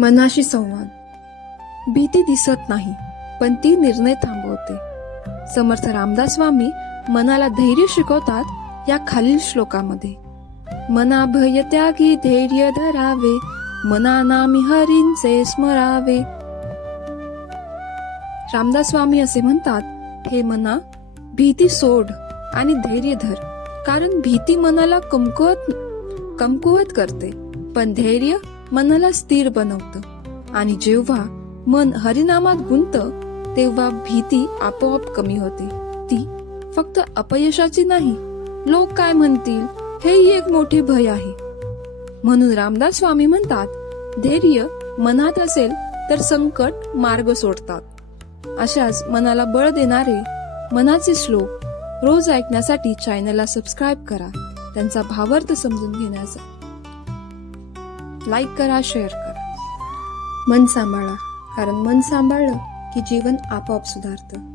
मनाशी संवाद. भीती दिसत नाही पण ती निर्णय थांबवते. समर्थ रामदास स्वामी मनाला धैर्य शिकवतात या खालील श्लोकामध्ये. मना भय त्यागी धैर्य धरावे मना नामी हरींचे स्मरावे. रामदास स्वामी असे म्हणतात हे मना भीती सोड आणि धैर्य धर कारण भीती मनाला कमकुवत कमकुवत करते. पण धैर्य मनाला स्थिर बनवतं. आणि जेव्हा मन हरिनामात गुंत तेव्हा भीती आपोआप कमी होते. ती फक्त अपयशाची नाही लोक काय म्हणतील हेही एक मोठे भय आहे. म्हणून रामदास स्वामी म्हणतात धैर्य मनात असेल तर संकट मार्ग सोडतात. अशाच मनाला बळ देणारे मनाचे श्लोक रोज ऐकण्यासाठी चॅनलला सबस्क्राईब करा. त्यांचा भावार्थ समजून घेण्याचा लाईक करा शेअर करा. मन सांभाळा कारण मन सांभाळलं की जीवन आपोआप सुधारतं.